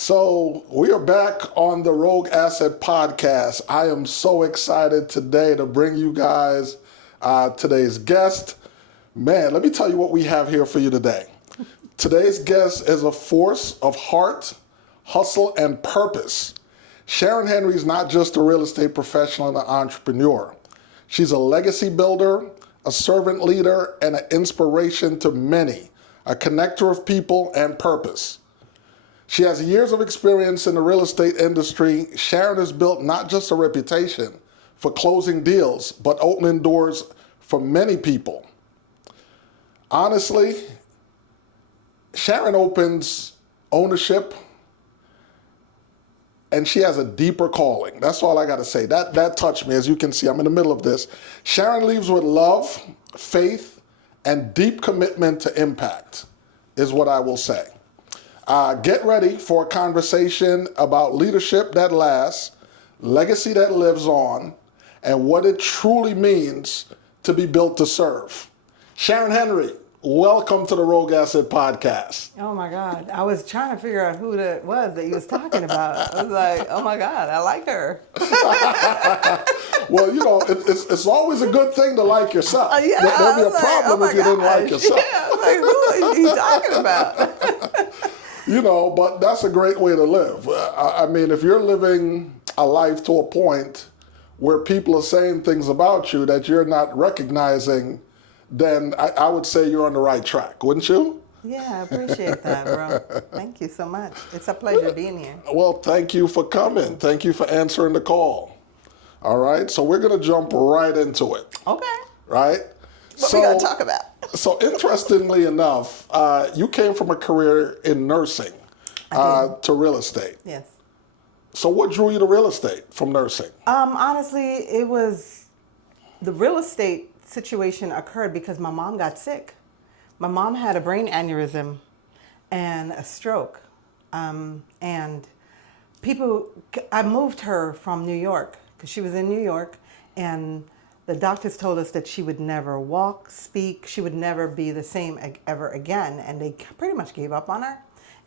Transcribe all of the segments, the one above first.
So we are back on the Rogue Asset Podcast. I am so excited today to bring you guys today's guest. Man, let me tell you what we have here for you today. Today's guest is a force of heart, hustle, and purpose. Sharon Henry is not just a real estate professional and an entrepreneur. She's a legacy builder, a servant leader, and an inspiration to many, a connector of people and purpose. She has years of experience in the real estate industry. Sharon has built not just a reputation for closing deals, but opening doors for many people. Honestly, Sharon opens ownership, and she has a deeper calling. That's all I got to say. That touched me. As you can see, I'm in the middle of this. Sharon leaves with love, faith, and deep commitment to impact, is what I will say. Get ready for a conversation about leadership that lasts, legacy that lives on, and what it truly means to be built to serve. Sharon Henry, welcome to the Rogue Asset Podcast. Oh my God. I was trying to figure out who that was that you was talking about. I was like, oh my God, I like her. Well, you know, it's always a good thing to like yourself. Yeah, There'd be a problem if you didn't like yourself. Yeah, I was like, who is he talking about? You know, but that's a great way to live. I mean, if you're living a life to a point where people are saying things about you that you're not recognizing, then I would say you're on the right track, wouldn't you? Yeah, I appreciate that, bro. Thank you so much. It's a pleasure being here. Well, thank you for coming. Thank you for answering the call. All right, so we're going to jump right into it. Okay. Right? What we going to talk about? So interestingly enough, you came from a career in nursing to real estate. Yes. So what drew you to real estate from nursing? Honestly, it was the real estate situation occurred because my mom got sick. My mom had a brain aneurysm and a stroke. And I moved her from New York because she was in New York, and the doctors told us that she would never walk, speak, she would never be the same ever again. And they pretty much gave up on her.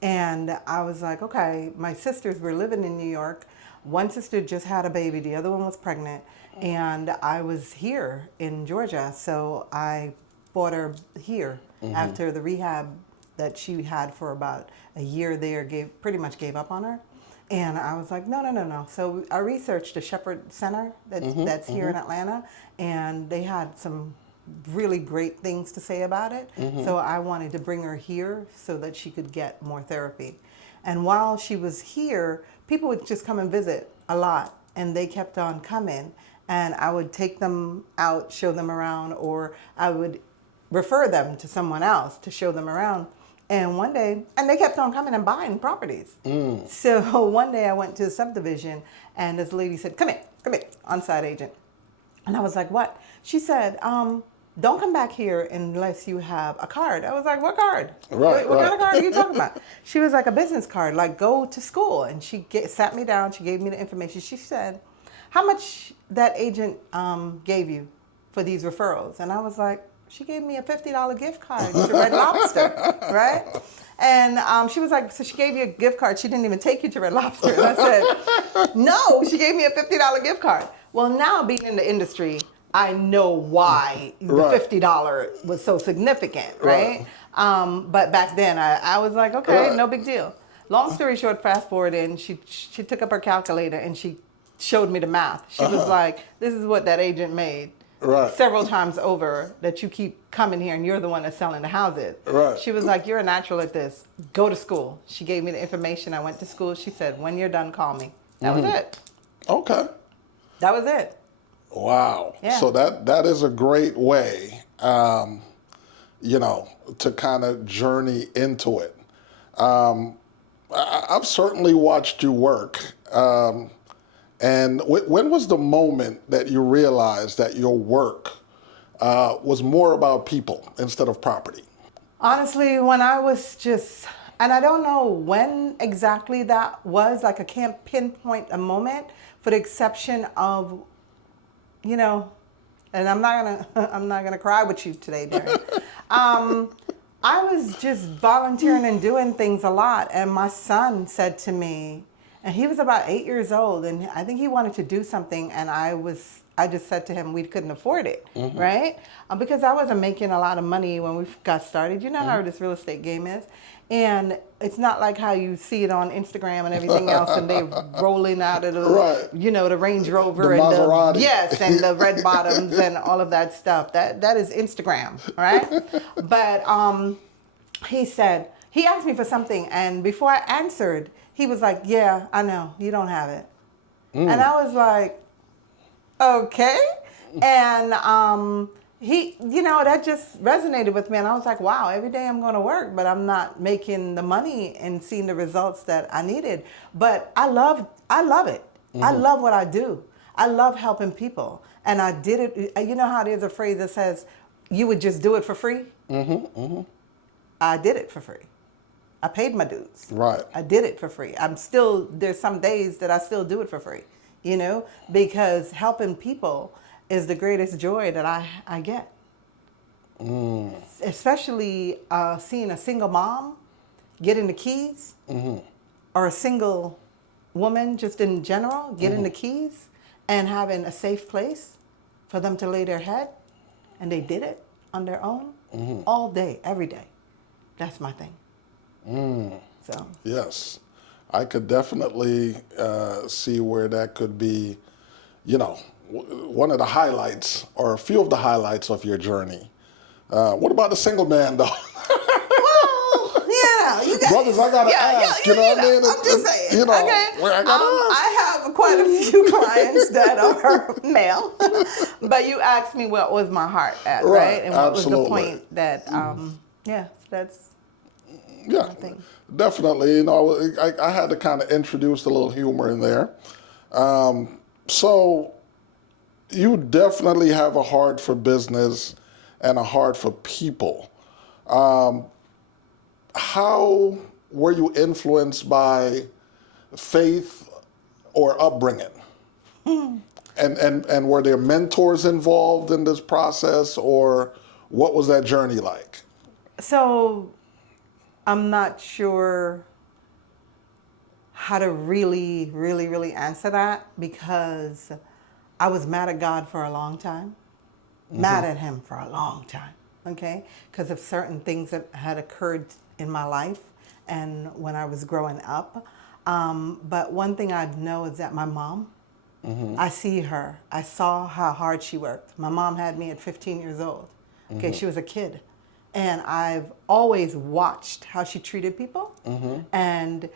And I was like, okay, my sisters were living in New York. One sister just had a baby, the other one was pregnant. And I was here in Georgia, so I brought her here after the rehab that she had for about a year there pretty much gave up on her. And I was like, no. So I researched the Shepherd Center that's here in Atlanta, and they had some really great things to say about it. So I wanted to bring her here so that she could get more therapy. And while she was here, people would just come and visit a lot, and they kept on coming. And I would take them out, show them around, or I would refer them to someone else to show them around. And one day, and they kept on coming and buying properties. So one day I went to a subdivision, and this lady said, come here, on-site agent. And I was like, what? She said, don't come back here unless you have a card. I was like, what card? What kind of card are you talking about? She was like, a business card, like go to school. And she sat me down, she gave me the information. She said, how much that agent gave you for these referrals? And I was like, she gave me a $50 gift card to Red Lobster, right? And she was like, so she gave you a gift card. She didn't even take you to Red Lobster. And I said, no, she gave me a $50 gift card. Well, now being in the industry, I know why the $50 was so significant, right? But back then, I was like, okay, no big deal. Long story short, fast forward in, she took up her calculator and she showed me the math. She was like, this is what that agent made. Several times over that you keep coming here and you're the one that's selling the houses. She was like, you're a natural at this. Go to school. She gave me the information. I went to school. She said, when you're done, call me. That was it. Okay. That was it. Wow. Yeah. So that is a great way, you know, to kind of journey into it. I've certainly watched you work. And when was the moment that you realized that your work was more about people instead of property? Honestly, when I was just, and I don't know when exactly that was, like I can't pinpoint a moment, for the exception of, you know, and I'm not gonna cry with you today, Darren. I was just volunteering and doing things a lot. And my son said to me, and he was about 8 years old, and I think he wanted to do something, and I just said to him we couldn't afford it, right? Because I wasn't making a lot of money when we got started. You know how this real estate game is. And it's not like how you see it on Instagram and everything else, and they rolling out of the, Right. the Range Rover The and Maserati. yes, and the red bottoms and all of that stuff. That is Instagram, right? But he asked me for something, and before I answered, he was like, "Yeah, I know you don't have it," and I was like, "Okay," and that just resonated with me, and I was like, wow, every day I'm going to work, but I'm not making the money and seeing the results that I needed. But I love it. I love what I do. I love helping people. And I did it. You know how there's a phrase that says, you would just do it for free? I did it for free. I paid my dues. Right. I did it for free. There's some days that I still do it for free, because helping people is the greatest joy that I get. Especially seeing a single mom getting the keys, or a single woman just in general getting the keys and having a safe place for them to lay their head, and they did it on their own all day, every day. That's my thing. So Yes, I could definitely see where that could be, one of the highlights or a few of the highlights of your journey. What about the single man, though? well, you guys, Brothers, I gotta ask. You know what I mean? I'm just saying. Okay. Okay. I gotta ask. I have quite a few clients that are male, but you asked me what was my heart at, right? And what Absolutely. was the point that, that's Yeah, my thing. definitely. I had to kind of introduce a little humor in there. So you definitely have a heart for business and a heart for people. How were you influenced by faith or upbringing? And were there mentors involved in this process, or what was that journey like? So I'm not sure how to really, really, really answer that, because I was mad at God for a long time, mad at him for a long time, okay? Because of certain things that had occurred in my life and when I was growing up. But one thing I know is that my mom, I see her. I saw how hard she worked. My mom had me at 15 years old. Okay, she was a kid. And I've always watched how she treated people. And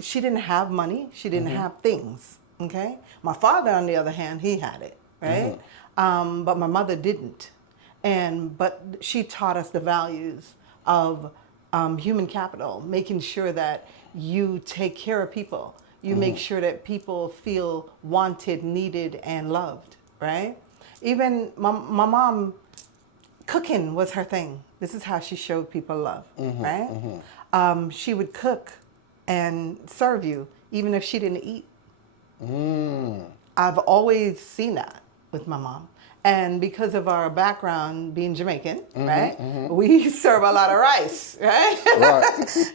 she didn't have money. She didn't have things. Okay. My father, on the other hand, he had it, right? But my mother didn't. But she taught us the values of human capital, making sure that you take care of people. You make sure that people feel wanted, needed, and loved, right? Even my mom, cooking was her thing. This is how she showed people love, right? She would cook and serve you, even if she didn't eat. I've always seen that with my mom. And because of our background being Jamaican, right, we serve a lot of rice, right? Right.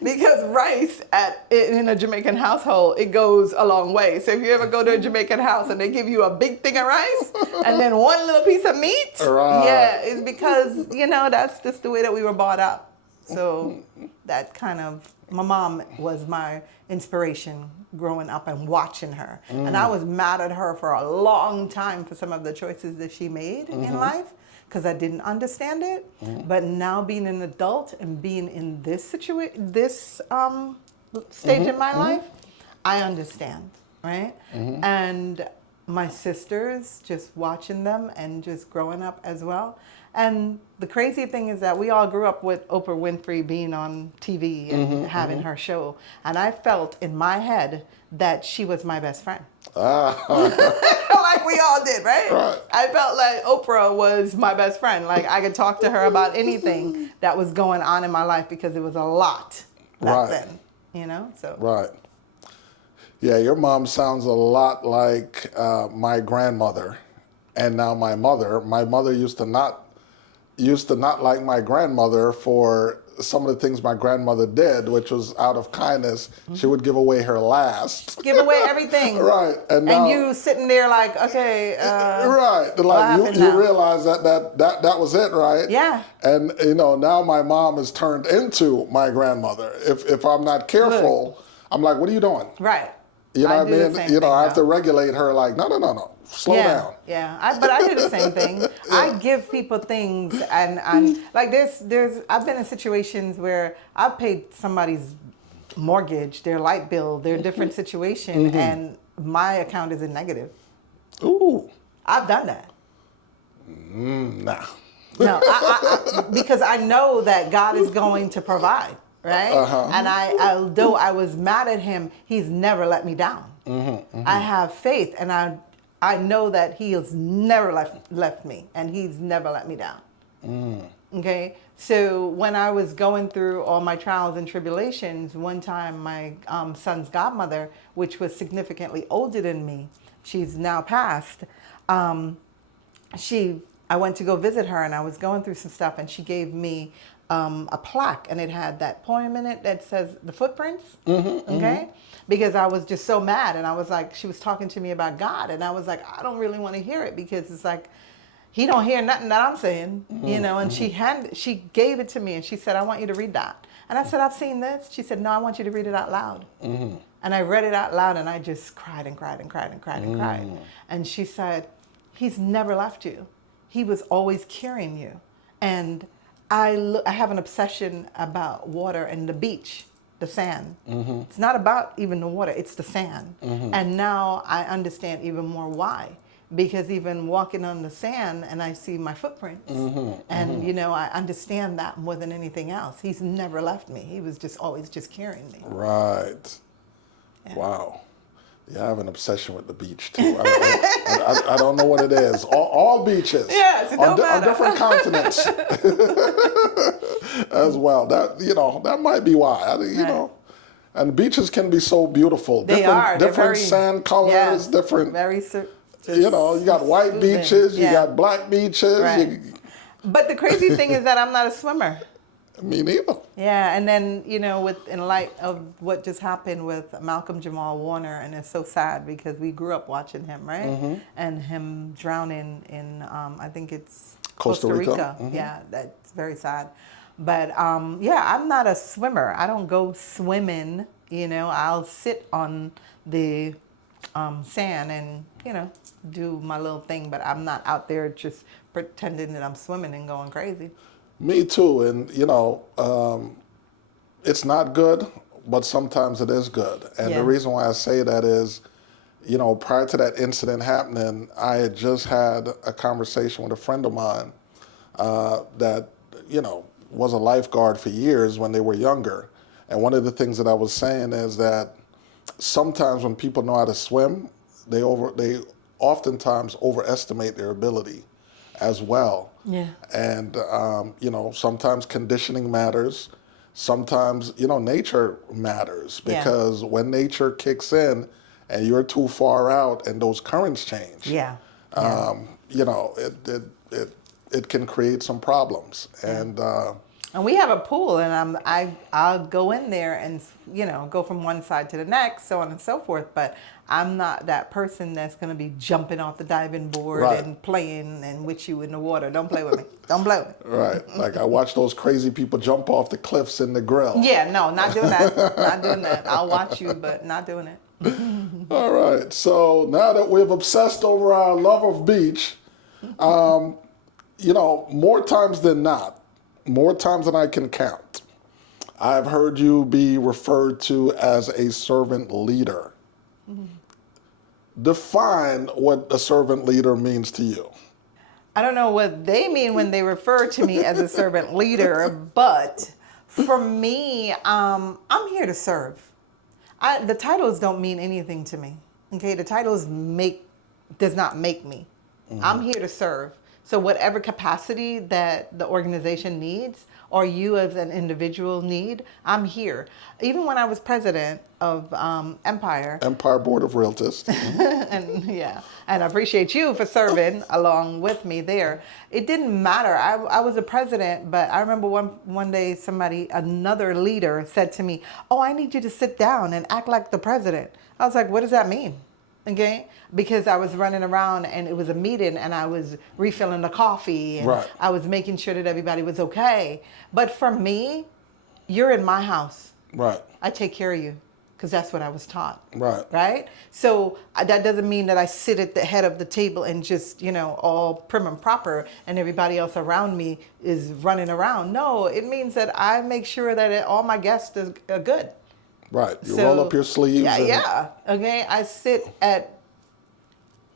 Because rice in a Jamaican household, it goes a long way. So if you ever go to a Jamaican house and they give you a big thing of rice and then one little piece of meat, yeah, it's because, that's just the way that we were brought up. So that kind of, my mom was my inspiration growing up and watching her. And I was mad at her for a long time for some of the choices that she made in life, because I didn't understand it. But now being an adult and being in this stage in my life, I understand, right? And my sisters, just watching them and just growing up as well. And the crazy thing is that we all grew up with Oprah Winfrey being on TV and having her show. And I felt in my head that she was my best friend. Like we all did, right? I felt like Oprah was my best friend. Like I could talk to her about anything that was going on in my life, because it was a lot back then, so. Right. Yeah, your mom sounds a lot like my grandmother. And now my mother used to not like my grandmother for some of the things my grandmother did, which was out of kindness. She would give away her last. Give away everything. Right. And And now, you sitting there like, okay, right. Like you realize that was it, right? Yeah. And now my mom has turned into my grandmother. If I'm not careful, I'm like, what are you doing? Right. You know I what I do the mean? same thing, I have to though. regulate her like, no. Slow down. Yeah, but I do the same thing. I give people things, and like I've been in situations where I've paid somebody's mortgage, their light bill, their different situation, and my account is in negative. Ooh. I've done that. Nah. No, because I know that God is going to provide, right? And although I was mad at him, he's never let me down. I have faith, and I know that he has never left me, and he's never let me down. Okay, so when I was going through all my trials and tribulations, one time my son's godmother, which was significantly older than me, she's now passed. I went to go visit her, and I was going through some stuff, and she gave me a plaque, and it had that poem in it that says the footprints. Okay. Because I was just so mad, and I was like, she was talking to me about God, and I was like, I don't really want to hear it, because it's like, he don't hear nothing that I'm saying, and she gave it to me, and she said, I want you to read that. And I said, I've seen this. She said, no, I want you to read it out loud. And I read it out loud, and I just cried and cried and cried and cried and cried. And she said, he's never left you. He was always carrying you. And I have an obsession about water and the beach. The sand. It's not about even the water, it's the sand. And now I understand even more why. Because even walking on the sand, and I see my footprints, and I understand that more than anything else. He's never left me. He was just always just carrying me. Right. Yeah. Wow. Yeah, I have an obsession with the beach too. I don't know what it is. All beaches. Yes, it don't on different continents as well. That might be why. And beaches can be so beautiful. They are. Different sand colors. Different. Very. You got white beaches. You got black beaches. Right. But the crazy thing is that I'm not a swimmer. Me neither. Yeah, and then in light of what just happened with Malcolm Jamal Warner, and it's so sad because we grew up watching him, right? And him drowning in I think it's Costa Rica. Yeah, that's very sad. But I'm not a swimmer. I don't go swimming. I'll sit on the sand and do my little thing, but I'm not out there just pretending that I'm swimming and going crazy. Me too, and it's not good, but sometimes it is good. And the reason why I say that is, prior to that incident happening, I had just had a conversation with a friend of mine that, was a lifeguard for years when they were younger. And one of the things that I was saying is that sometimes when people know how to swim, they oftentimes overestimate their ability as well. Yeah. And, sometimes conditioning matters. Sometimes, nature matters, because when nature kicks in and you're too far out and those currents change, it can create some problems. And we have a pool, and I'll go in there and go from one side to the next, so on and so forth. But I'm not that person that's going to be jumping off the diving board and playing and with you in the water. Don't play with me. Don't play with me. Right. Like I watch those crazy people jump off the cliffs in the grill. Yeah, no, not doing that. Not doing that. I'll watch you, but not doing it. All right. So now that we've obsessed over our love of beach, more times than not, more times than I can count, I've heard you be referred to as a servant leader. Define what a servant leader means to you. I don't know what they mean when they refer to me as a servant leader, but for me, I'm here to serve. The titles don't mean anything to me. Okay, the titles does not make me. I'm here to serve. So whatever capacity that the organization needs or you as an individual need, I'm here. Even when I was president of Empire, Empire Board of Realtors. and yeah, and I appreciate you for serving along with me there. It didn't matter. I was a president, but I remember one day another leader said to me, "Oh, I need you to sit down and act like the president." I was like, "What does that mean?" Okay, because I was running around and it was a meeting and I was refilling the coffee and Right. I was making sure that everybody was okay. But for me, you're in my house. Right. I take care of you because that's what I was taught. Right. Right. So that doesn't mean that I sit at the head of the table and just, all prim and proper and everybody else around me is running around. No, it means that I make sure that all my guests are good. Right. You roll up your sleeves. Yeah. Okay. I sit at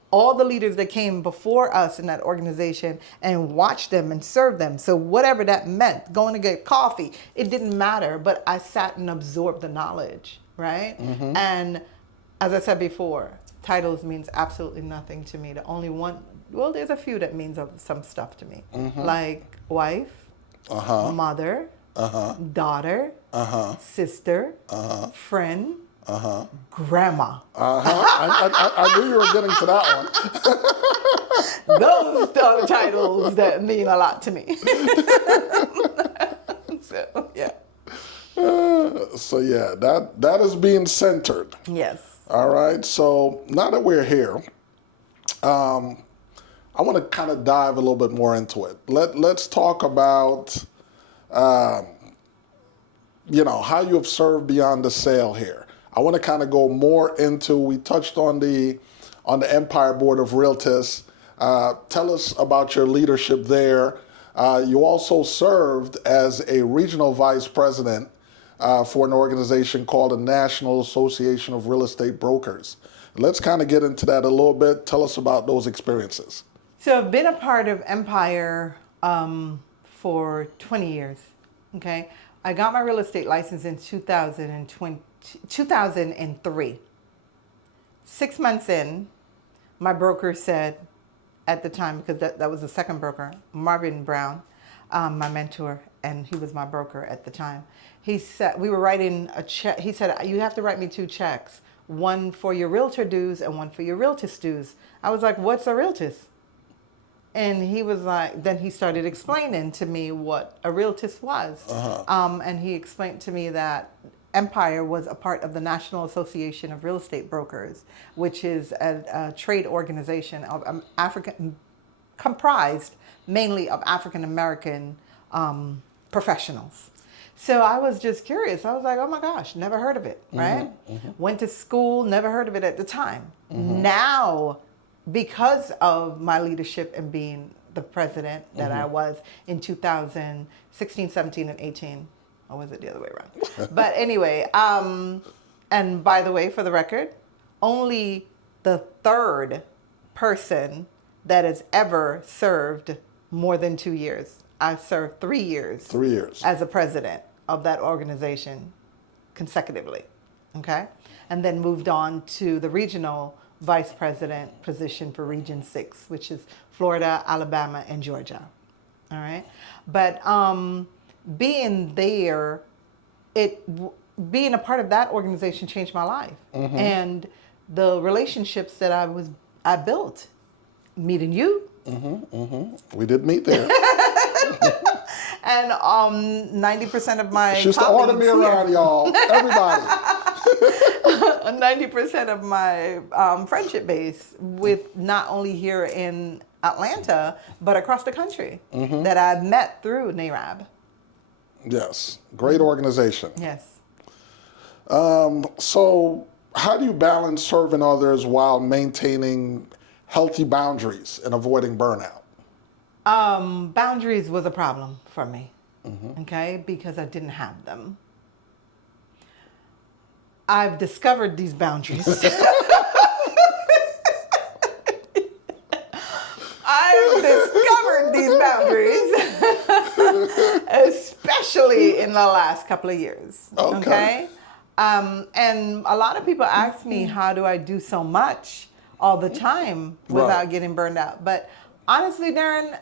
all the leaders that came before us in that organization and watch them and serve them. So whatever that meant, going to get coffee, it didn't matter. But I sat and absorbed the knowledge, right? Mm-hmm. And as I said before, titles means absolutely nothing to me. The only one, well, there's a few that means some stuff to me, like wife, mother, daughter, sister, friend, grandma. I knew you were getting to that one. Those are the titles that mean a lot to me. So, yeah. So yeah, that is being centered. Yes. All right. So now that we're here, I want to kind of dive a little bit more into it. Let's talk about, how you have served beyond the sale here. I want to kind of go more into. We touched on the Empire Board of Realtors. Tell us about your leadership there. You also served as a regional vice president for an organization called the National Association of Real Estate Brokers. Let's kind of get into that a little bit. Tell us about those experiences. So I've been a part of Empire for 20 years. Okay. I got my real estate license in 2003. 6 months in, my broker said at the time, because that was the second broker, Marvin Brown, my mentor, and he was my broker at the time. He said, we were writing a check. He said, you have to write me 2 checks, one for your realtor dues and one for your realtors dues. I was like, what's a realtors? And he was like, then he started explaining to me what a realtors was. And he explained to me that Empire was a part of the National Association of Real Estate Brokers, which is a trade organization of comprised mainly of African American professionals. So I was just curious. I was like, oh my gosh, never heard of it, right? Went to school, never heard of it at the time. Now, because of my leadership and being the president that I was in 2016, 17, and 18, or was it the other way around? But anyway, and by the way, for the record, only the 3rd person that has ever served more than 2 years. I served 3 years. 3 years. As a president of that organization consecutively, okay? And then moved on to the regional vice president position for Region 6, which is Florida, Alabama, and Georgia, all right? But being there, being a part of that organization changed my life. And the relationships that I built, meeting you. We did meet there. And 90% of my She used to order me around, y'all. Everybody. 90% of my friendship base with not only here in Atlanta, but across the country that I've met through NARAB. Yes. Great organization. Yes. So how do you balance serving others while maintaining healthy boundaries and avoiding burnout? Boundaries was a problem for me, okay, because I didn't have them. I've discovered these boundaries. I've discovered these boundaries, especially in the last couple of years, okay? And a lot of people ask me, how do I do so much all the time without getting burned out? But honestly, Darren,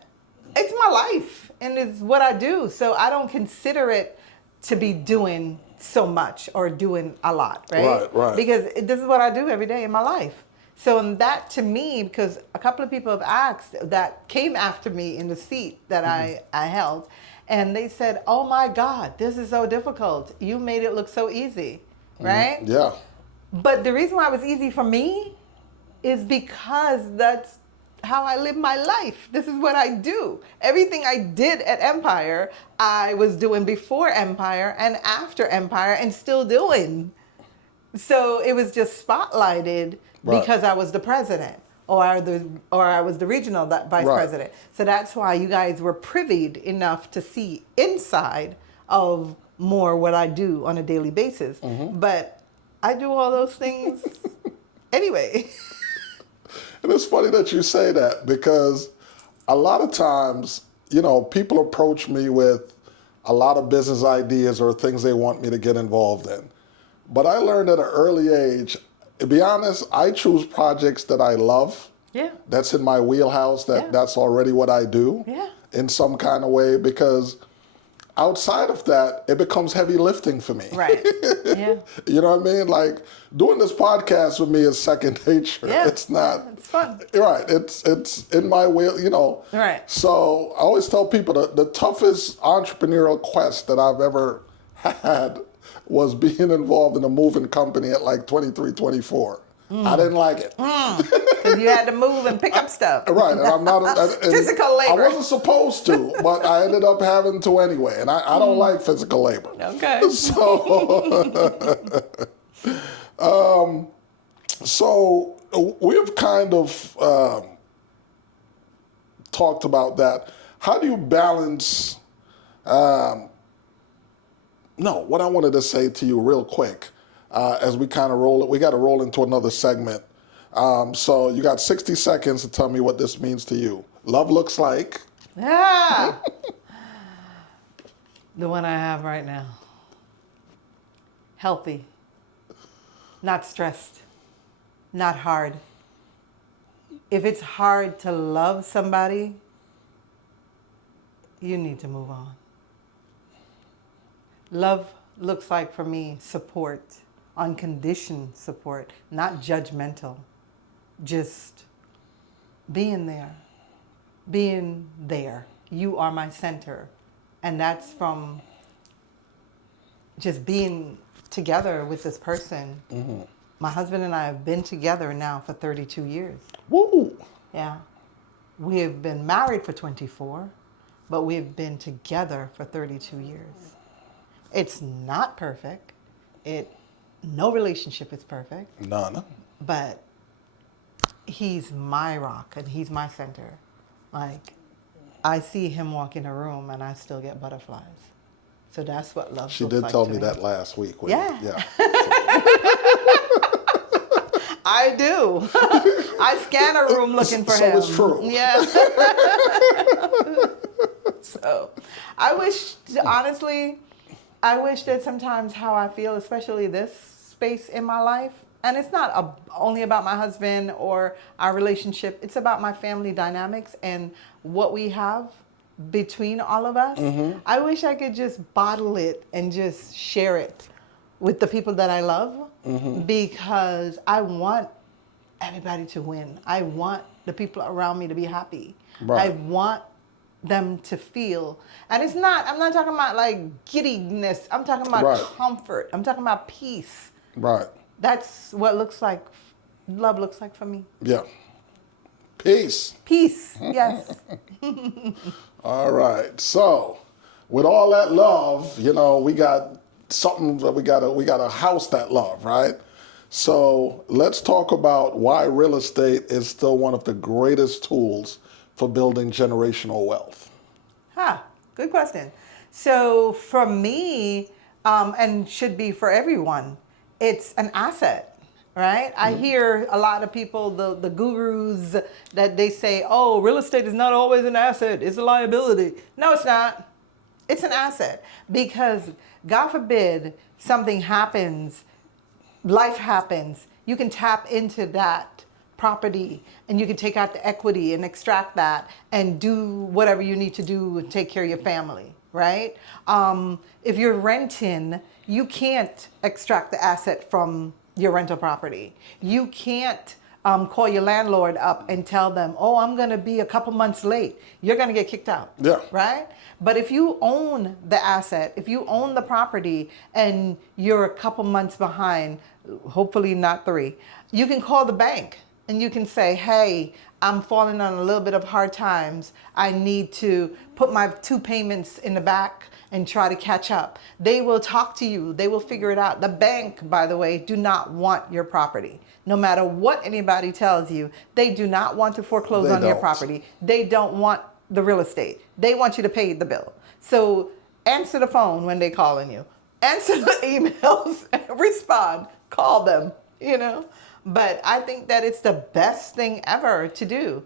it's my life and it's what I do. So I don't consider it to be doing so much or doing a lot, right? Right. Because this is what I do every day in my life. So and that to me, because a couple of people have asked that came after me in the seat that I held, and they said, "Oh my God, this is so difficult. You made it look so easy," right? Yeah. But the reason why it was easy for me is because that's how I live my life. This is what I do. Everything I did at Empire, I was doing before Empire and after Empire and still doing. So it was just spotlighted Right. because I was the president or I was the regional vice Right. president. So that's why you guys were privied enough to see inside of more what I do on a daily basis. But I do all those things anyway. And it's funny that you say that because a lot of times, people approach me with a lot of business ideas or things they want me to get involved in. But I learned at an early age, to be honest, I choose projects that I love. Yeah. That's in my wheelhouse, that's already what I do in some kind of way, because outside of that, it becomes heavy lifting for me. Right. Yeah. You know what I mean? Like doing this podcast with me is second nature. Yeah. It's not. It's fun. Right. It's in my wheel. Right. So I always tell people the toughest entrepreneurial quest that I've ever had was being involved in a moving company at like 23, 24. I didn't like it. Because you had to move and pick up stuff. Right, and I'm not Physical labor. I wasn't supposed to, but I ended up having to anyway, and I don't like physical labor. Okay. So we've kind of talked about that. How do you balance? What I wanted to say to you real quick, as we kind of roll it, we got to roll into another segment. So you got 60 seconds to tell me what this means to you. Love looks like. Ah, the one I have right now. Healthy, not stressed, not hard. If it's hard to love somebody, you need to move on. Love looks like for me support, unconditioned support, not judgmental, just being there. Being there. You are my center. And that's from just being together with this person. My husband and I have been together now for 32 years. Woo! Yeah. We have been married for 24, but we've been together for 32 years. It's not perfect. No relationship is perfect. None. But he's my rock and he's my center. Like, I see him walk in a room and I still get butterflies. So that's what love She looks did like tell to me that last week. Yeah. I do. I scan a room looking for him. So it's true. Yeah. So I wish, honestly, that sometimes how I feel, especially this space in my life, and it's not only about my husband or our relationship, it's about my family dynamics and what we have between all of us. I wish I could just bottle it and just share it with the people that I love, because I want everybody to win. I want the people around me to be happy. Right. I want them to feel, and I'm not talking about like giddiness. I'm talking about comfort. I'm talking about peace. Right. That's what love looks like for me. Yeah. Peace. Peace, yes. All right. So, with all that love, we got something that we got to house that love, right? So, let's talk about why real estate is still one of the greatest tools for building generational wealth. Good question. So, for me, and should be for everyone, it's an asset. Right? I hear a lot of people, the gurus, that they say, oh, real estate is not always an asset, it's a liability. No, it's not. It's an asset, because God forbid something happens, life happens, you can tap into that property, and you can take out the equity and extract that and do whatever you need to do and take care of your family, right? If you're renting, you can't extract the asset from your rental property. You can't call your landlord up and tell them, oh, I'm going to be a couple months late. You're going to get kicked out. Yeah. Right? But if you own the asset, if you own the property and you're a couple months behind, hopefully not 3, you can call the bank and you can say, hey, I'm falling on a little bit of hard times. I need to put my 2 payments in the back and try to catch up. They will talk to you. They will figure it out. The bank, by the way, do not want your property. No matter what anybody tells you, they do not want to foreclose on your property. They don't want the real estate. They want you to pay the bill. So answer the phone when they calling you. Answer the emails, respond, call them, you know. But I think that it's the best thing ever to do.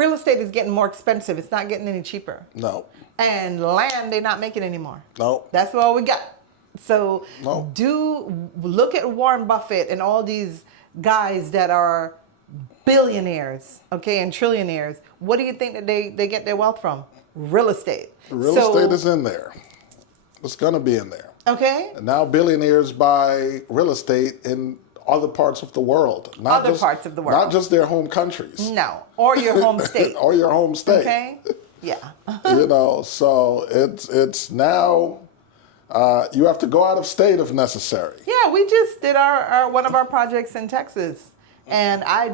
Real estate is getting more expensive. It's not getting any cheaper. No. And land, they're not making anymore. No. That's all we got. So No. look at Warren Buffett and all these guys that are billionaires, okay, and trillionaires. What do you think that they get their wealth from? Real estate. Real estate is in there. It's going to be in there. Okay. And now billionaires buy real estate in other parts of the world. Not Parts of the world. Not just their home countries. No. Or your home state. Or your home state. Okay. Yeah. You know, so it's now you have to go out of state if necessary. Yeah, we just did our one of our projects in Texas. And I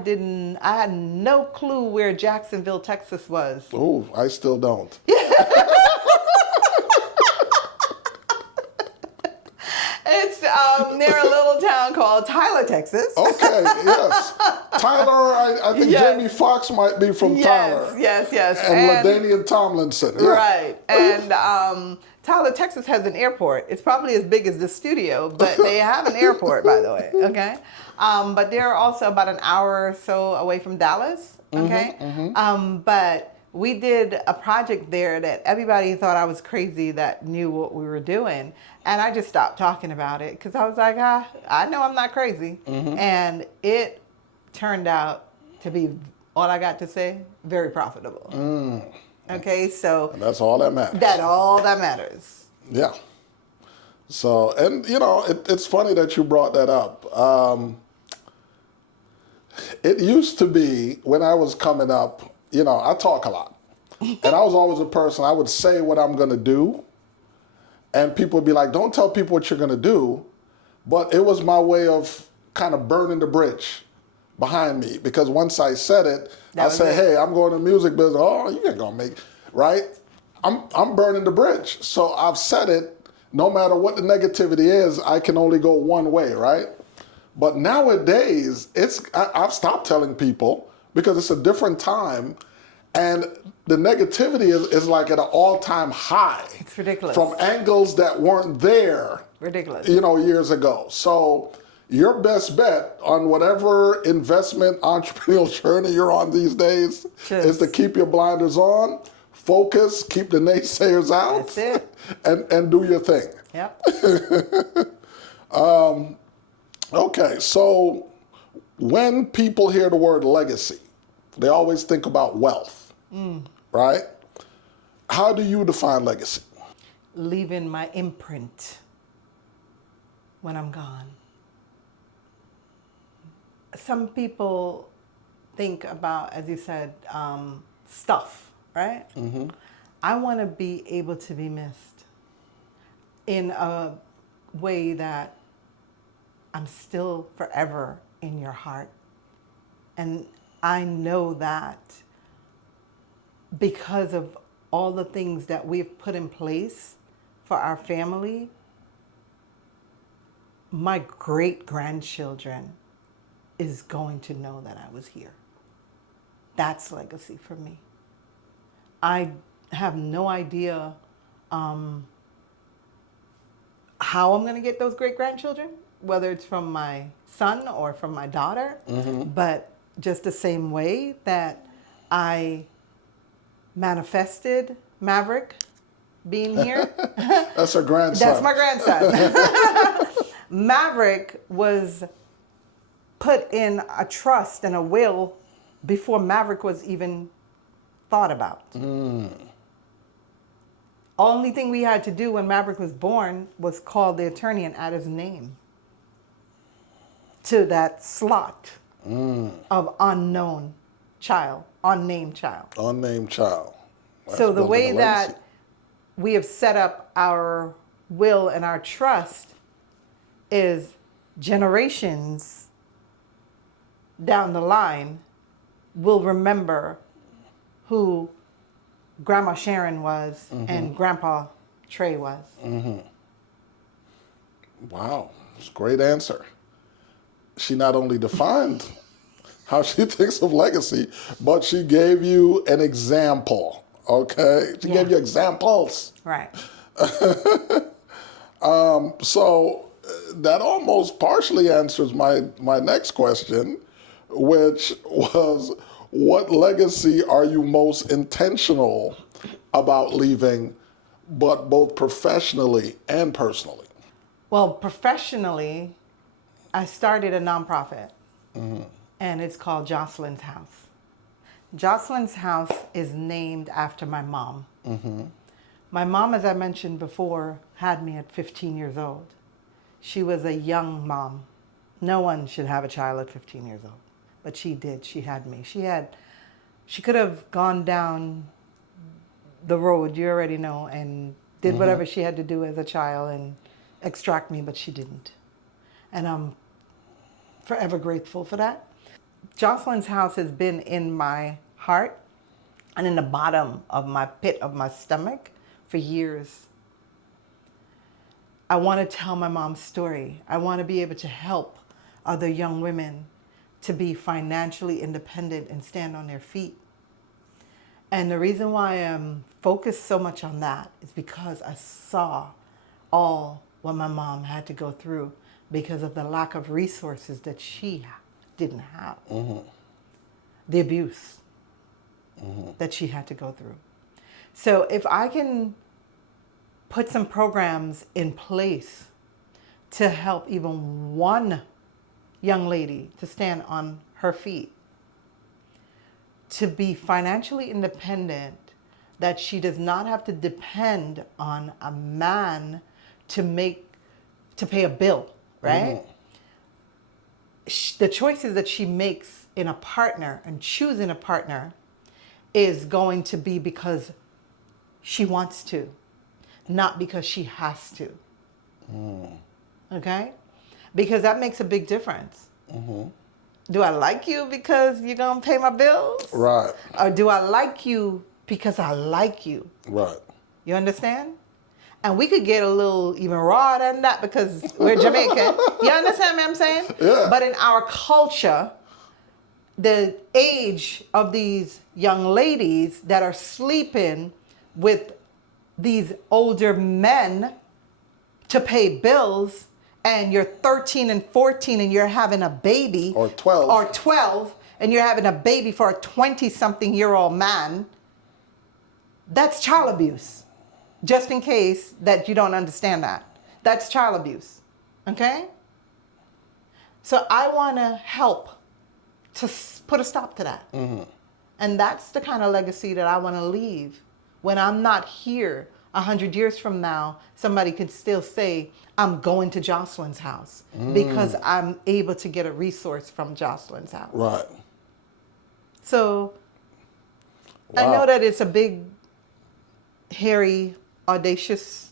had no clue where Jacksonville, Texas was. Oh, I still don't. It's near a little town called Tyler, Texas. Okay, yes. Tyler, I think Yes. Jamie Foxx might be from Tyler. Yes. And LaDainian Tomlinson. Yeah. Right. And Tyler, Texas has an airport. It's probably as big as the studio, but they have an airport, by the way. Okay. But they're also about an hour or so away from Dallas. Okay. But we did a project there that everybody thought I was crazy that knew what we were doing. And I just stopped talking about it because I was like, I know I'm not crazy. And it turned out to be, all I got to say, very profitable. Okay, so And that's all that matters. that's all that matters. Yeah. So, and you know, it's funny that you brought that up. It used to be when I was coming up, you know, I talk a lot. And I was always a person, I would say what I'm going to do. And people would be like, don't tell people what you're going to do. But it was my way of kind of burning the bridge behind me. Because once I said it, I say, hey, I'm going to music business. Oh, you ain't going to make it, right? I'm burning the bridge. So I've said it. No matter what the negativity is, I can only go one way, right? But nowadays, I've stopped telling people because it's a different time. And the negativity is like at an all-time high. It's ridiculous. From angles that weren't there. Ridiculous. You know, years ago. So your best bet on whatever investment entrepreneurial journey you're on these days is to keep your blinders on, focus, keep the naysayers out. That's it. And do your thing. Yep. Okay, so when people hear the word legacy, they always think about wealth, right? How do you define legacy? Leaving my imprint when I'm gone. Some people think about, as you said, stuff, right? I want to be able to be missed in a way that I'm still forever in your heart. And I know that because of all the things that we've put in place for our family, my great-grandchildren is going to know that I was here. That's legacy for me. I have no idea how I'm going to get those great-grandchildren, whether it's from my son or from my daughter, but just the same way that I manifested Maverick being here. That's her grandson. That's my grandson. Maverick was put put in a trust and a will before Maverick was even thought about. Only thing we had to do when Maverick was born was call the attorney and add his name to that slot of unknown child, unnamed child. Unnamed child. So the building way a that legacy. we have set up our will and our trust is generations down the line will remember who Grandma Sharon was and Grandpa Trey was. Wow, it's a great answer. She not only defined how she thinks of legacy, but she gave you an example. Okay, she gave you examples. Right. So that almost partially answers my next question, which was, what legacy are you most intentional about leaving, but both professionally and personally? Well, professionally, I started a nonprofit, and it's called Jocelyn's House. Jocelyn's House is named after my mom. My mom, as I mentioned before, had me at 15 years old. She was a young mom. No one should have a child at 15 years old, but she did. She had me. She could have gone down the road, you already know, and did whatever she had to do as a child and extract me, but she didn't. And I'm forever grateful for that. Jocelyn's House has been in my heart and in the bottom of my pit of my stomach for years. I want to tell my mom's story. I want to be able to help other young women to be financially independent and stand on their feet. And the reason why I'm focused so much on that is because I saw all what my mom had to go through because of the lack of resources that she didn't have. The abuse that she had to go through. So if I can put some programs in place to help even one young lady to stand on her feet, to be financially independent, that she does not have to depend on a man to pay a bill, right? The choices that she makes in a partner and choosing a partner is going to be because she wants to, not because she has to. Okay? Because that makes a big difference. Do I like you because you're going to pay my bills? Right. Or do I like you because I like you? Right. You understand? And we could get a little even rawer than that because we're Jamaican. You understand what I'm saying? Yeah. But in our culture, the age of these young ladies that are sleeping with these older men to pay bills, and you're 13 and 14 and you're having a baby. Or 12. Or 12 and you're having a baby for a 20-something-year-old man, that's child abuse. Just in case that you don't understand that. That's child abuse. Okay? So I want to help to put a stop to that. And that's the kind of legacy that I want to leave. When I'm not here, 100 years from now, somebody can still say, I'm going to Jocelyn's house because I'm able to get a resource from Jocelyn's house. Right. So Wow. I know that it's a big, hairy, audacious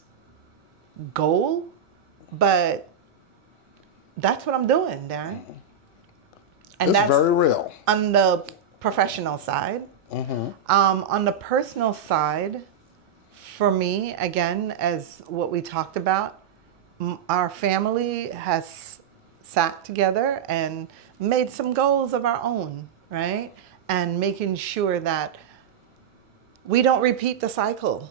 goal, but that's what I'm doing, Darren. And It's that's very real. on the professional side. On the personal side, for me, again, as what we talked about, our family has sat together and made some goals of our own, right? And making sure that we don't repeat the cycle,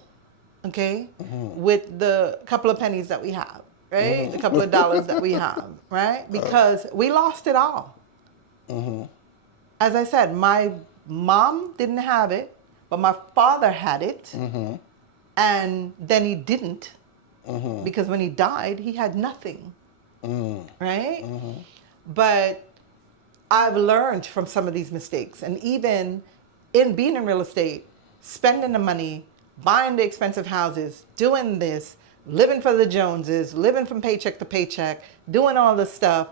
okay? With the couple of pennies that we have, right? The couple of dollars that we have, right? Because we lost it all. As I said, my mom didn't have it, but my father had it. And then he didn't, because when he died, he had nothing, right? But I've learned from some of these mistakes. And even in being in real estate, spending the money, buying the expensive houses, doing this, living for the Joneses, living from paycheck to paycheck, doing all this stuff,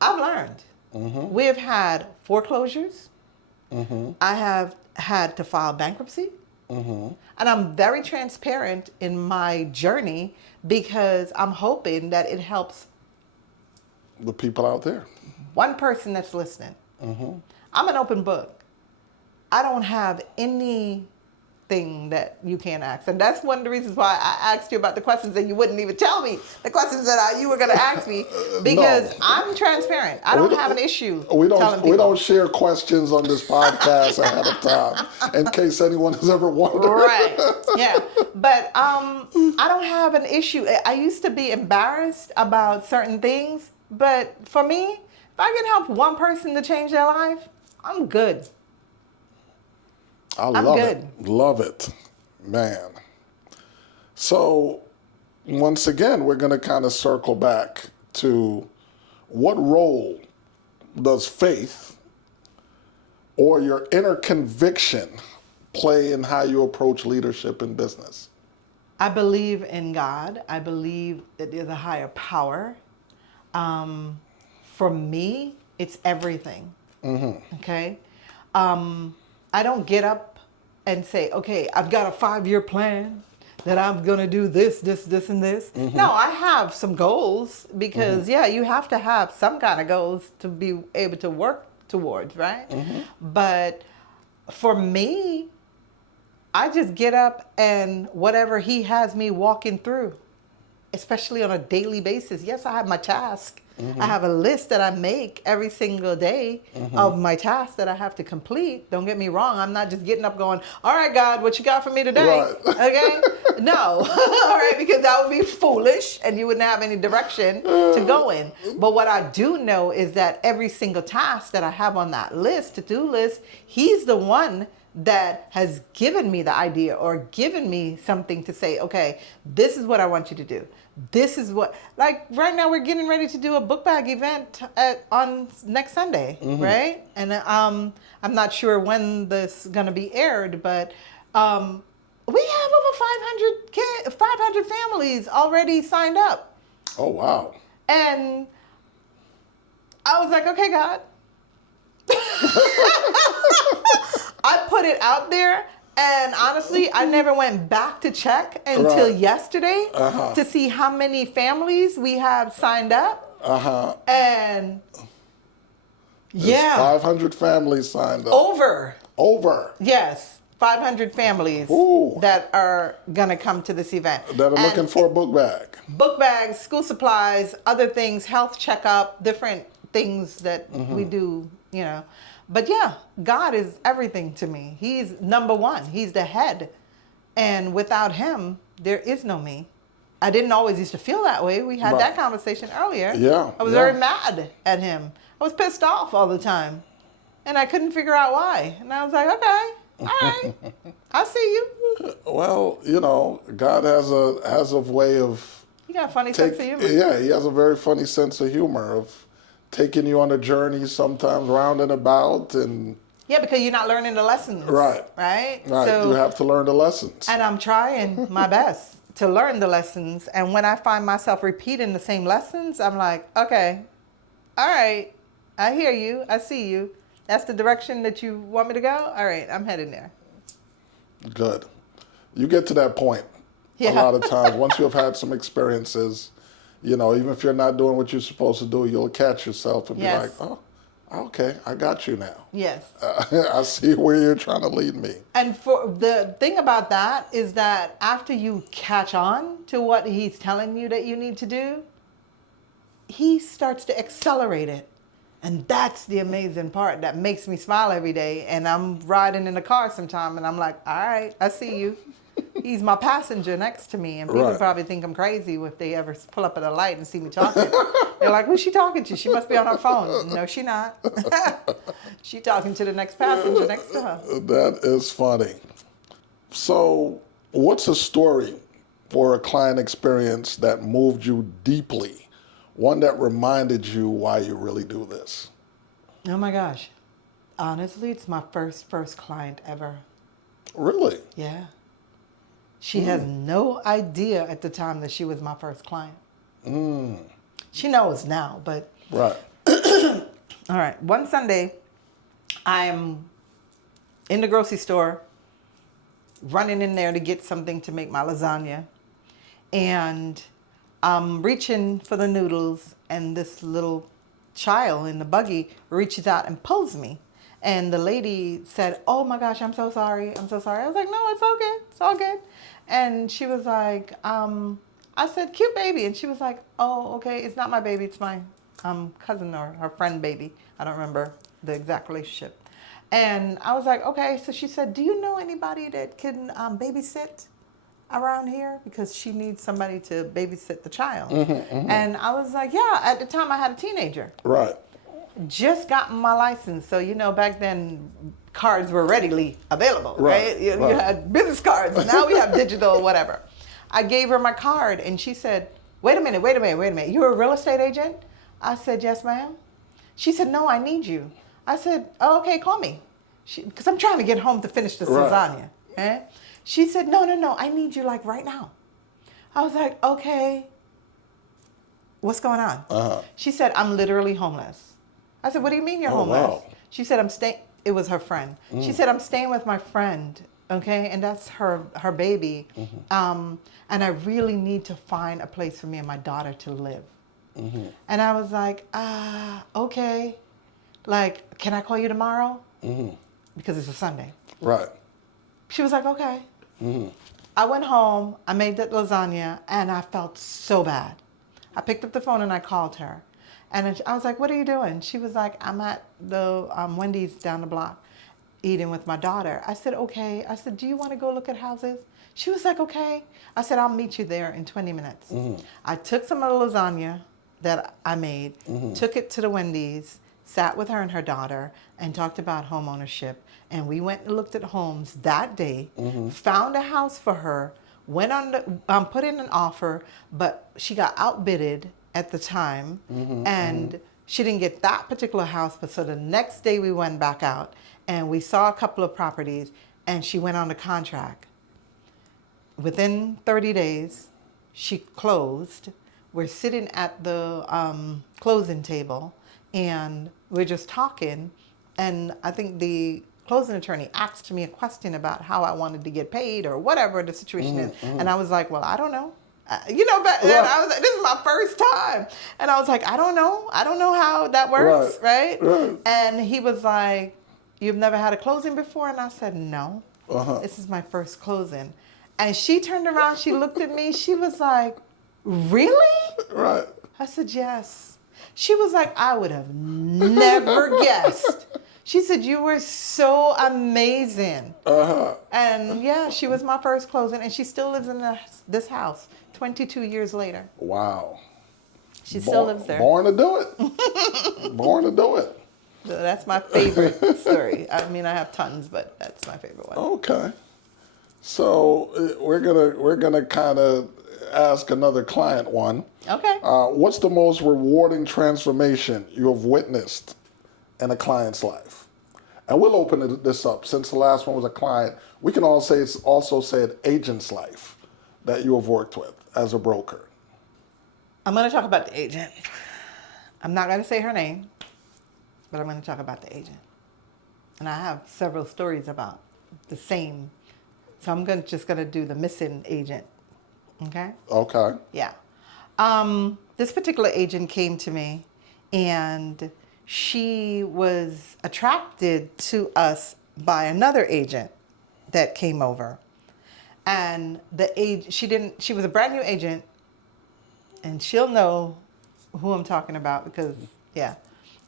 I've learned. We have had foreclosures. I have had to file bankruptcy. And I'm very transparent in my journey because I'm hoping that it helps The people out there. one person that's listening. I'm an open book. I don't have anything that you can't ask. And that's one of the reasons why I asked you about the questions and you wouldn't even tell me the questions that you were going to ask me because I'm transparent. I don't have an issue telling people. We don't share questions on this podcast ahead of time in case anyone has ever wondered. Right. Yeah. But I don't have an issue. I used to be embarrassed about certain things, but for me, if I can help one person to change their life, I'm good. I love it. Love it, man. So once again, we're going to kind of circle back to what role does faith or your inner conviction play in how you approach leadership in business? I believe in God. I believe that there's a higher power. For me, it's everything. Okay? I don't get up and say, okay, I've got a 5-year plan that I'm going to do this, and this. No, I have some goals because, yeah, you have to have some kind of goals to be able to work towards, right? But for me, I just get up and whatever he has me walking through, especially on a daily basis. Yes, I have my task. I have a list that I make every single day of my tasks that I have to complete. Don't get me wrong. I'm not just getting up going, all right, God, what you got for me today? Right. Okay? No. All right, because that would be foolish and you wouldn't have any direction to go in. But what I do know is that every single task that I have on that list, to-do list, he's the one that has given me the idea or given me something to say, okay, this is what I want you to do. This is what, like right now we're getting ready to do a book bag event on next Sunday, right? And I'm not sure when this is going to be aired, but we have over 500 families already signed up. Oh, wow. And I was like, okay, God. I put it out there, and honestly, I never went back to check until yesterday to see how many families we have signed up. And There's 500 families signed up. Over. Yes, 500 families that are gonna come to this event. That are looking for a book bag. Book bags, school supplies, other things, health checkup, different things that we do, you know. But yeah, God is everything to me. He's number one. He's the head. And without him, there is no me. I didn't always used to feel that way. We had that conversation earlier. Yeah. I was very mad at him. I was pissed off all the time. And I couldn't figure out why. And I was like, okay, all right, I see you. Well, you know, God has a way of... You got a funny sense of humor. Yeah, he has a very funny sense of humor of taking you on a journey sometimes round and about and... Yeah, because you're not learning the lessons. Right. Right. So, you have to learn the lessons. And I'm trying my best to learn the lessons. And when I find myself repeating the same lessons, I'm like, okay, all right, I hear you, I see you. That's the direction that you want me to go? All right, I'm heading there. Good. You get to that point a lot of times. Once you have had some experiences, you know, even if you're not doing what you're supposed to do, you'll catch yourself and be like, oh, okay, I got you now. Yes. I see where you're trying to lead me. And for the thing about that is that after you catch on to what he's telling you that you need to do, he starts to accelerate it. And that's the amazing part that makes me smile every day. And I'm riding in the car sometime and I'm like, all right, I see you. He's my passenger next to me. And people probably think I'm crazy if they ever pull up at a light and see me talking. They're like, who's she talking to? She must be on her phone. No, she not. She talking to the next passenger next to her. That is funny. So what's a story or a client experience that moved you deeply? One that reminded you why you really do this? Oh my gosh. Honestly, it's my first client ever. Really? Yeah. She has no idea at the time that she was my first client. She knows now, but Right. all right. One Sunday, I'm in the grocery store, running in there to get something to make my lasagna. And I'm reaching for the noodles, and this little child in the buggy reaches out and pulls me. And the lady said, "Oh my gosh, I'm so sorry. I'm so sorry." I was like, "No, it's all good. It's all good." And she was like, I said, "Cute baby." And she was like, "Oh, okay. It's not my baby. It's my cousin or her friend baby." I don't remember the exact relationship. And I was like, "Okay." So she said, "Do you know anybody that can babysit around here, because she needs somebody to babysit the child?" And I was like, "Yeah." At the time, I had a teenager. Right. Just gotten my license, so back then cards were readily available, right? Right, You right. had business cards. Now we have digital, whatever. I gave her my card, and she said, "Wait a minute, wait a minute, wait a minute. You're a real estate agent?" I said, "Yes, ma'am." She said, "No, I need you." I said, "Oh, okay, call me," because I'm trying to get home to finish this Right. lasagna. Eh? She said, "No, no, no, I need you like right now." I was like, "Okay, what's going on?" She said, "I'm literally homeless." I said, "What do you mean you're Oh, homeless?" wow. She said, "I'm staying." It was her friend. She said, "I'm staying with my friend, okay, and that's her baby, and I really need to find a place for me and my daughter to live." And I was like, "Okay, like, can I call you tomorrow?" Because it's a Sunday. Right. She was like, "Okay." I went home, I made that lasagna, and I felt so bad. I picked up the phone and I called her. And I was like, "What are you doing?" She was like, "I'm at the Wendy's down the block eating with my daughter." I said, "Okay." I said, "Do you want to go look at houses?" She was like, "Okay." I said, "I'll meet you there in 20 minutes. I took some of the lasagna that I made, took it to the Wendy's, sat with her and her daughter, and talked about home ownership. And we went and looked at homes that day, found a house for her, went on the, put in an offer, but she got outbidded at the time, and she didn't get that particular house. But so the next day we went back out and we saw a couple of properties, and she went on the contract. Within 30 days, she closed. We're sitting at the closing table, and we're just talking. And I think the closing attorney asked me a question about how I wanted to get paid or whatever the situation is. And I was like, "Well, I don't know." Back then I was like, this is my first time. And I was like, I don't know. I don't know how that works, right? And he was like, "You've never had a closing before?" And I said, "No. This is my first closing." And she turned around, she looked at me, she was like, "Really?" Right. I said, "Yes." She was like, "I would have never guessed." She said, "You were so amazing." And yeah, she was my first closing, and she still lives in this house 22 years later. Wow. She still lives there. Born to do it. Born to do it. So that's my favorite story. I mean, I have tons, but that's my favorite one. Okay. So we're gonna kind of ask another client one. Okay. What's the most rewarding transformation you have witnessed in a client's life? And we'll open this up. Since the last one was a client, we can also say an agent's life that you have worked with as a broker. I'm going to talk about the agent. I'm not going to say her name, but I'm going to talk about the agent. And I have several stories about the same. So I'm just going to do the missing agent. Okay? Okay. Yeah. This particular agent came to me, and she was attracted to us by another agent that came over. And she was a brand new agent, and she'll know who I'm talking about because, yeah,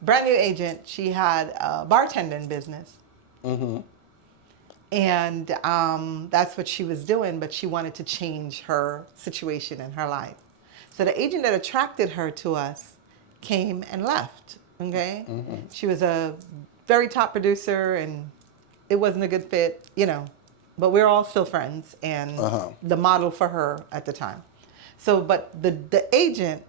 brand new agent. She had a bartending business. And that's what she was doing, but she wanted to change her situation in her life. So the agent that attracted her to us came and left, okay? She was a very top producer, and it wasn't a good fit, but we're all still friends, and the model for her at the time. So, but the agent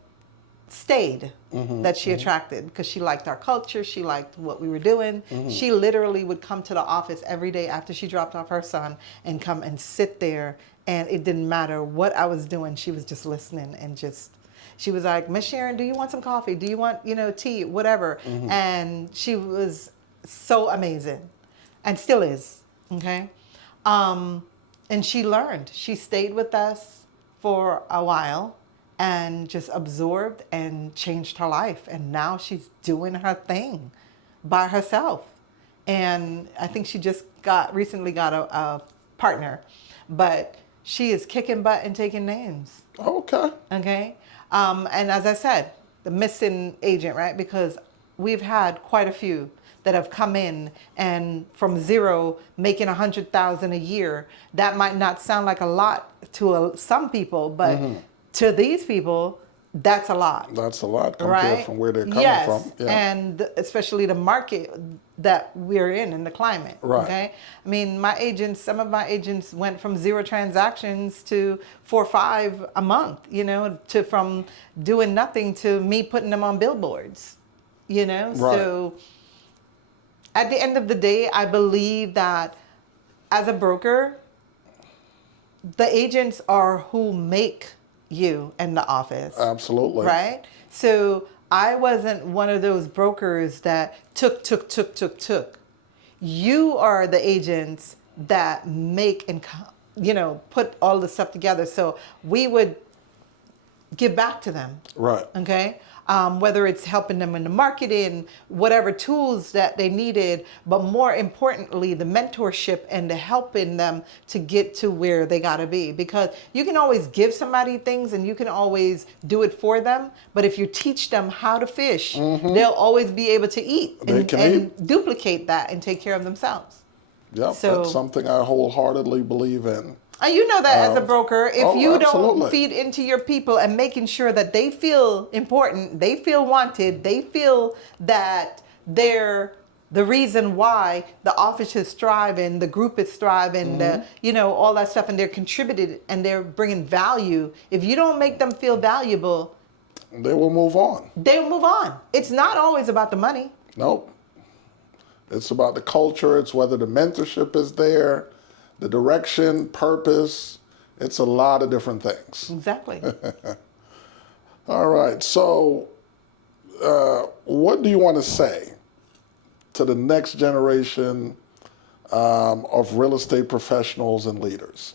stayed, that she attracted, because she liked our culture. She liked what we were doing. She literally would come to the office every day after she dropped off her son and come and sit there. And it didn't matter what I was doing. She was just listening and just, she was like, Miss Sharon, do you want some coffee? Do you want, tea, whatever? And she was so amazing and still is. Okay. And she learned. She stayed with us for a while and just absorbed and changed her life. And now she's doing her thing by herself. And I think she just recently got a partner, but she is kicking butt and taking names. Okay. Okay. And as I said, the missing agent, right? Because we've had quite a few that have come in and from zero making 100,000 a year. That might not sound like a lot to some people, but to these people, that's a lot. That's a lot compared from where they're coming from. Yeah. And especially the market that we're in the climate. Right. Okay. I mean, some of my agents went from 0 transactions to 4 or 5 a month, to from doing nothing to me putting them on billboards, Right. So at the end of the day, I believe that as a broker, the agents are who make you in the office. Absolutely. Right? So I wasn't one of those brokers that took. You are the agents that make and, put all the stuff together. So we would give back to them. Right. Okay. Whether it's helping them in the marketing, whatever tools that they needed, but more importantly, the mentorship and the helping them to get to where they got to be. Because you can always give somebody things and you can always do it for them. But if you teach them how to fish, they'll always be able to eat and duplicate that and take care of themselves. Yep, So, that's something I wholeheartedly believe in. and you know that as a broker, if you absolutely. don't feed into your people and making sure that they feel important, they feel wanted, they feel that they're the reason why the office is thriving, the group is thriving, all that stuff, and they're contributed and they're bringing value. If you don't make them feel valuable, they will move on. They'll move on. It's not always about the money. Nope. It's about the culture. It's whether the mentorship is there, the direction, purpose. It's a lot of different things. Exactly. All right. So what do you want to say to the next generation of real estate professionals and leaders?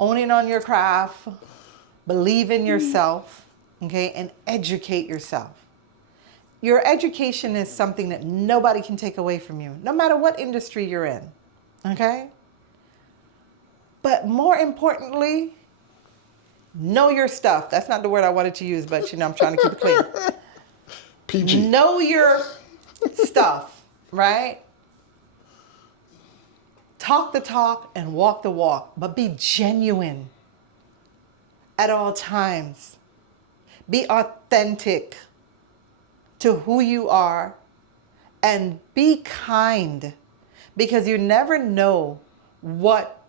Owning on your craft, believe in yourself, okay, and educate yourself. Your education is something that nobody can take away from you, no matter what industry you're in, okay? But more importantly, know your stuff. That's not the word I wanted to use, but I'm trying to keep it clean. PG. Know your stuff, right? Talk the talk and walk the walk, but be genuine at all times. Be authentic to who you are and be kind, because you never know what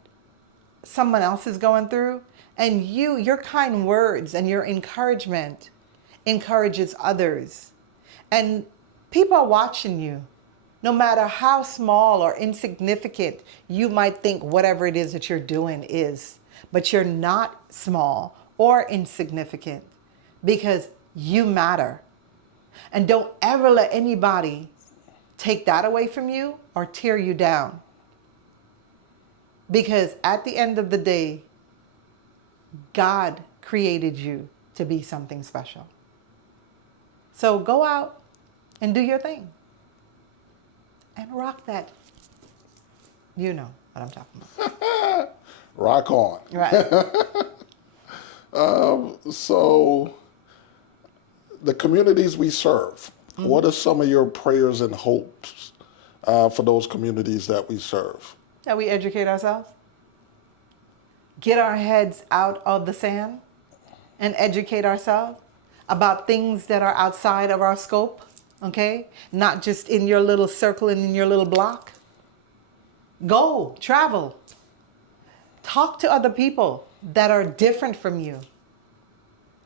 someone else is going through, and your kind words and your encouragement encourages others, and people are watching you. No matter how small or insignificant you might think whatever it is that you're doing is, but you're not small or insignificant, because you matter. And don't ever let anybody take that away from you or tear you down. Because at the end of the day, God created you to be something special. So go out and do your thing. And rock that. You know what I'm talking about. Rock on. Right. So the communities we serve, what are some of your prayers and hopes for those communities that we serve? That we educate ourselves. Get our heads out of the sand and educate ourselves about things that are outside of our scope, okay? Not just in your little circle and in your little block. Go, travel. Talk to other people that are different from you.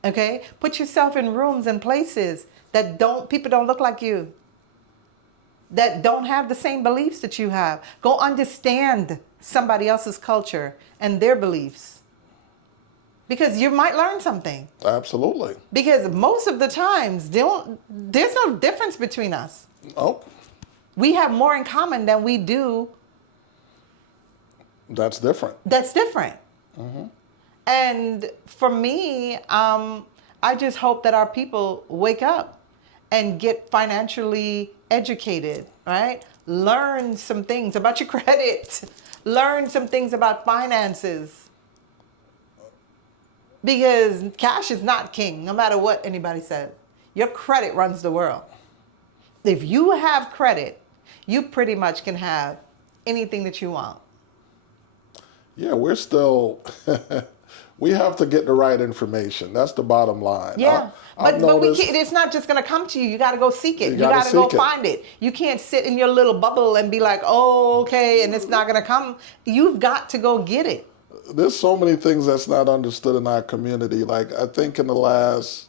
Okay? Put yourself in rooms and places that people don't look like you, that don't have the same beliefs that you have. Go understand somebody else's culture and their beliefs, because you might learn something. Absolutely. Because most of the times, there's no difference between us. Oh, We have more in common than we do. that's different. That's different. And for me, I just hope that our people wake up and get financially educated, right? Learn some things about your credit. Learn some things about finances. Because cash is not king, no matter what anybody says. Your credit runs the world. If you have credit, you pretty much can have anything that you want. Yeah, we're still, we have to get the right information. That's the bottom line. Yeah, I've but noticed, it's not just going to come to you. You got to go seek it. You You gotta got to go seek it. find it. You can't sit in your little bubble and be like, oh, okay, and it's not going to come. You've got to go get it. there's so many things that's not understood in our community. Like, I think in the last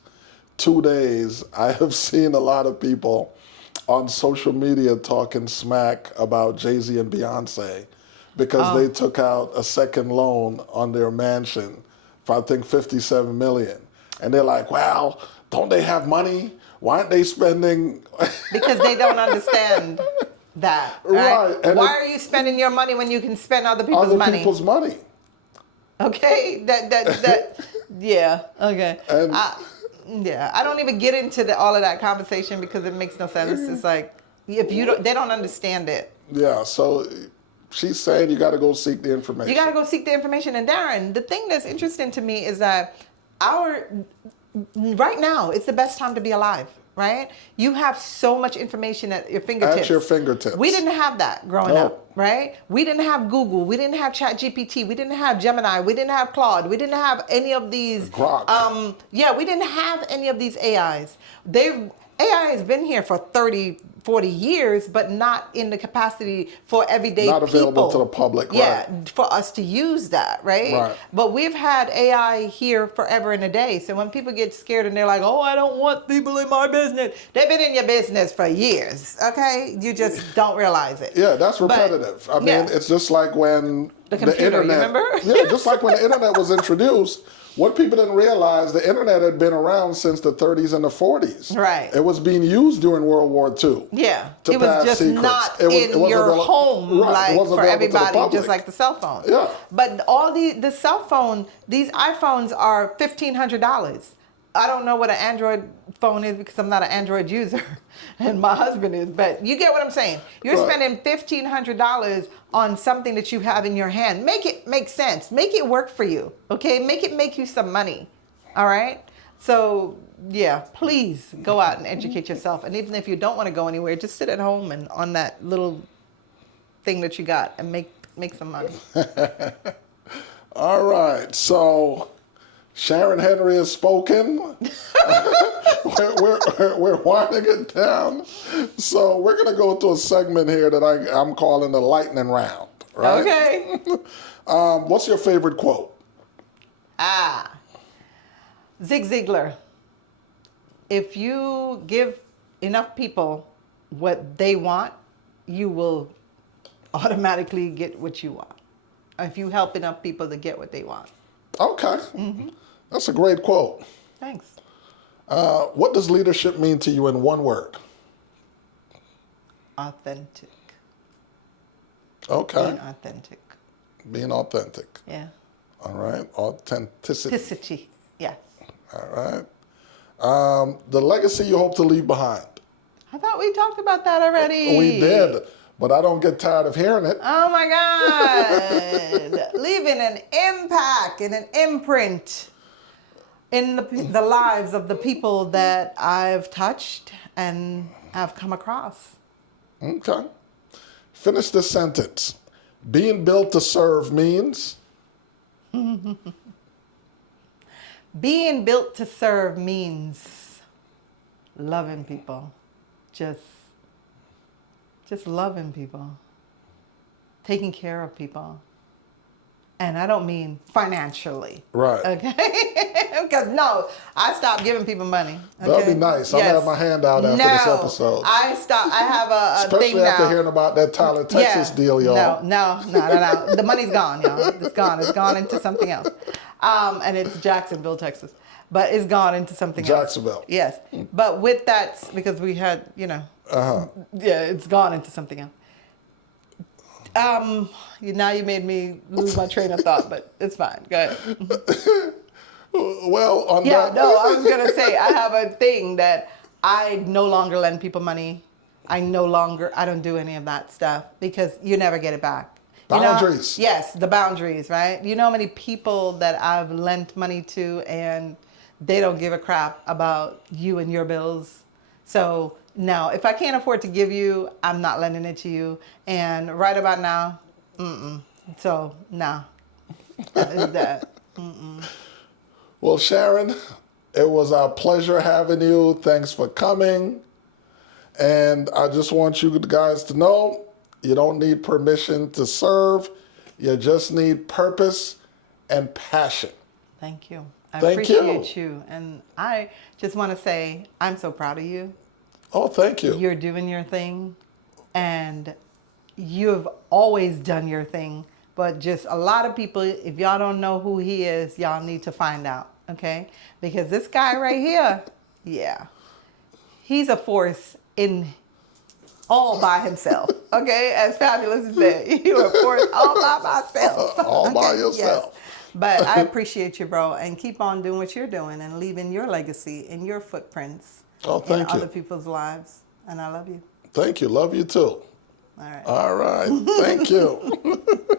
2 days, I have seen a lot of people on social media talking smack about Jay-Z and Beyonce because they took out a second loan on their mansion for, I think, $57 million. And they're like, well, don't they have money? Why aren't they spending? Because they don't understand that. Right, and Why are you spending your money when you can spend other people's Other money? people's money. Okay, that yeah, okay. And- Yeah, I don't even get into all of that conversation because it makes no sense. It's like, if they don't understand it. Yeah, so she's saying you got to go seek the information. You got to go seek the information. And Darren, the thing that's interesting to me is that right now, it's the best time to be alive, right? You have so much information at your fingertips. At your fingertips. We didn't have that growing No. up, right? We didn't have Google. We didn't have ChatGPT. We didn't have Gemini. We didn't have Claude. We didn't have any of these. Grok. We didn't have any of these AIs. AI has been here for 30, 40 years, but not in the capacity for everyday people. Not available to the public, Yeah, right. for us to use that, right? Right. But we've had AI here forever and a day. So when people get scared and they're like, oh, I don't want people in my business. They've been in your business for years, okay? You just don't realize it. Yeah, that's repetitive. I mean, it's just like when The computer, you internet. remember? Yeah, just like when the internet was introduced. What people didn't realize, the internet had been around since the 30s and the 40s. Right. It was being used during World War II. Yeah, to it was pass just secrets. not It in wasn't your available- home right, it like wasn't for available to the everybody, public. just like the cell phone. Yeah. But all the cell phone, these iPhones are $1,500. I don't know what an Android phone is because I'm not an Android user, and my husband is. But you get what I'm saying. You're Right. spending $1,500 on something that you have in your hand. Make it make sense. Make it work for you. Okay, make it make you some money. All right. So yeah, please go out and educate yourself. And even if you don't want to go anywhere, just sit at home and on that little thing that you got and make some money. All right, so Sharon Henry has spoken. we're winding it down. So we're going to go to a segment here that I'm calling the lightning round. Right? Okay. What's your favorite quote? Zig Ziglar. If you give enough people what they want, you will automatically get what you want. If you help enough people to get what they want. Okay. That's a great quote. Thanks. What does leadership mean to you in one word? Authentic. Okay. Being authentic. Being authentic. Yeah. All right. Authenticity. Authenticity. Yes. All right. The legacy you hope to leave behind. I thought we talked about that already. We did, but I don't get tired of hearing it. Oh my God. Leaving an impact and an imprint in the lives of the people that I've touched and have come across. Okay. Finish this sentence. Being built to serve means? Being built to serve means loving people. Just loving people. Taking care of people. And I don't mean financially. Right. Okay? Because no, I stopped giving people money. Okay? That'd be nice. I'm gonna have my hand out after this episode. I stopped. I have a Especially thing now. after hearing about that Tyler, Texas deal, y'all. No. The money's gone, y'all. It's gone. It's gone into something else. And it's Jacksonville, Texas. But it's gone into something else. Jacksonville. Yes. But with that, because we had, yeah, it's gone into something else. Now you made me lose my train of thought, but it's fine. Go ahead. Well, on Yeah, that. no, I was going to say, I have a thing that I no longer lend people money. I don't do any of that stuff because you never get it back. Boundaries. Yes, the boundaries, right? You know how many people that I've lent money to and they don't give a crap about you and your bills. So no, if I can't afford to give you, I'm not lending it to you. And right about now, So no, that is that. Well, Sharon, it was a pleasure having you. Thanks for coming. And I just want you guys to know, you don't need permission to serve. You just need purpose and passion. Thank you. I Thank you. appreciate you. And I just want to say, I'm so proud of you. Oh, thank you. You're doing your thing. And you've always done your thing. But just a lot of people, if y'all don't know who he is, y'all need to find out. Okay? Because this guy right here, yeah, he's a force in all by himself. Okay? As Fabulous as that. You're a force all by myself. All by yourself. Yes. But I appreciate you, bro, and keep on doing what you're doing and leaving your legacy and your footprints in other people's lives. And I love you. Thank you. Love you too. All right. All right. Thank you.